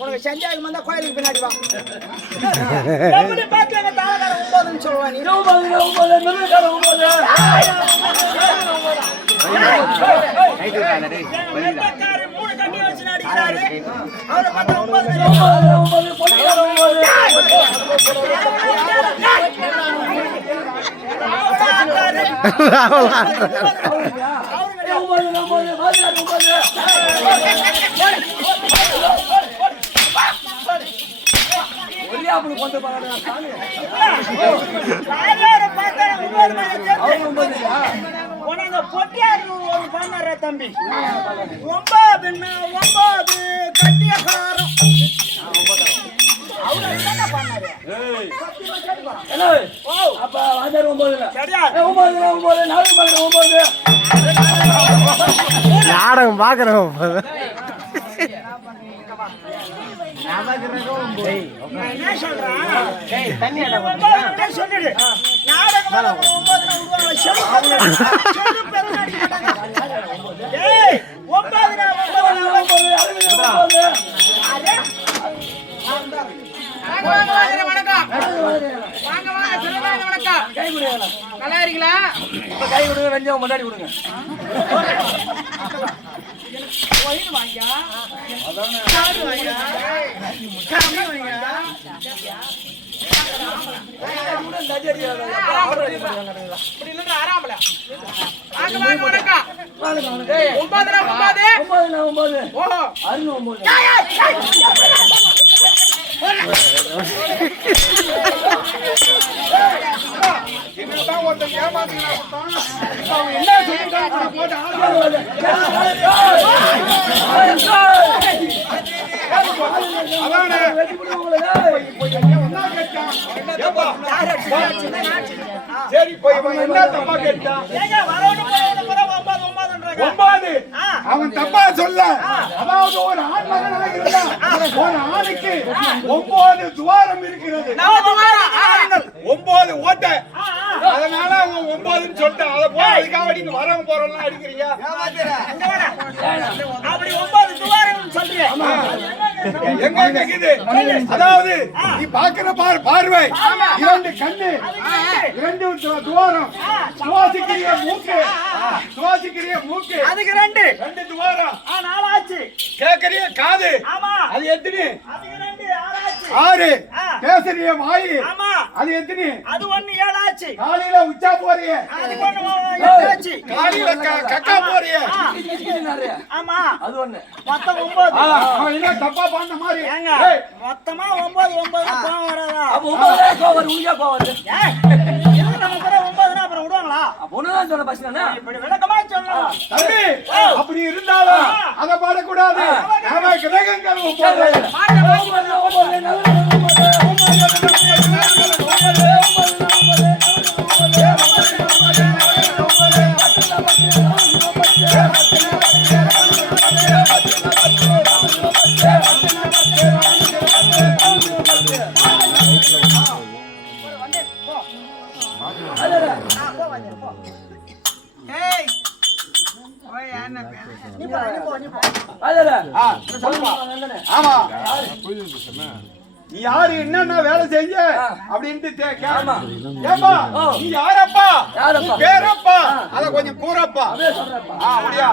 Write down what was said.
உனக்கு செஞ்சாலும் வந்தா கோயிலுக்கு பின்னாடி வா. பாத்துங்க தாரகாரம் 9ன்னு சொல்லுவா நீ. 3 கண்ணி வச்சு அடிக்கிறாரு. அவரை பார்த்தா 9 பொட்டியாரு ஒரு பண்ணற தம்பி. 9 கட்டியகாரம். அவரு என்ன பண்ணாரு? அப்ப வாஜர் 9 கிடையாது. 9 நாடகம் பாக்குறோம். என்ன சொல்றேன்? தண்ணி சொல்லிடு. நாடகம் 9 நல்லா இருக்கீங்களா? கை கொடுங்க, வெஞ்சம் முன்னாடி கொடுங்க. சரி போய் என்ன தப்பா கேட்டா? அவன் தப்பா சொல்ல. அதாவது ஒரு ஆண் மகனாக இருந்தா ஒரு ஆணுக்கு 9 துவாரம் இருக்கிறது. 9 ஓட்டை. அதனால அவன் 9ன்னு சொல்லிட்டான். அதை போய் அதுக்காக நீங்க வரவங்க போறவங்க அடிக்கிறீங்க. அப்படி 9 துவாரம் சொல்றீங்க. எங்க இருக்குது? அதாவது நீ பாக்குற பார்வை, 2 கண்ணு, 2 துவாரம், சுவாசிக்கிறிய மூக்கு, அதுக்கு 2 துவாரம், 4 ஆச்சு. கேட்கறிய காது, அது எத்தனை? 6. பேசுறிய வாய், அது எத்தனை? அது 1 7 ஆச்சு. காலையில உச்சா போறிய, அது 1 8 ஆச்சு. காலையில கக்கா போறிய, ஆமா அது 1 மொத்தம் 9. அவன் என்ன தப்பா பண்ண மாதிரி? மொத்தமா 9 கோவம் வராதா? அப்ப 9 கோவர் உங்க கோவர். இது நம்ம கூட 9னா அப்புறம் விடுவாங்களா? அப்ப ஒண்ணுதான் சொல்ல பசங்க. இப்படி விளக்கமா சொல்லணும் தம்பி. அப்படி இருந்தாலும் அத பாடக்கூடாது. நாம கிரகங்கள் 9. நீ யாரு என்னன்னா வேலை செஞ்ச அப்படின்ட்டு ஏப்பா நீ யாரப்பா பேரப்பா அத கொஞ்சம் கூறப்பா அப்படியா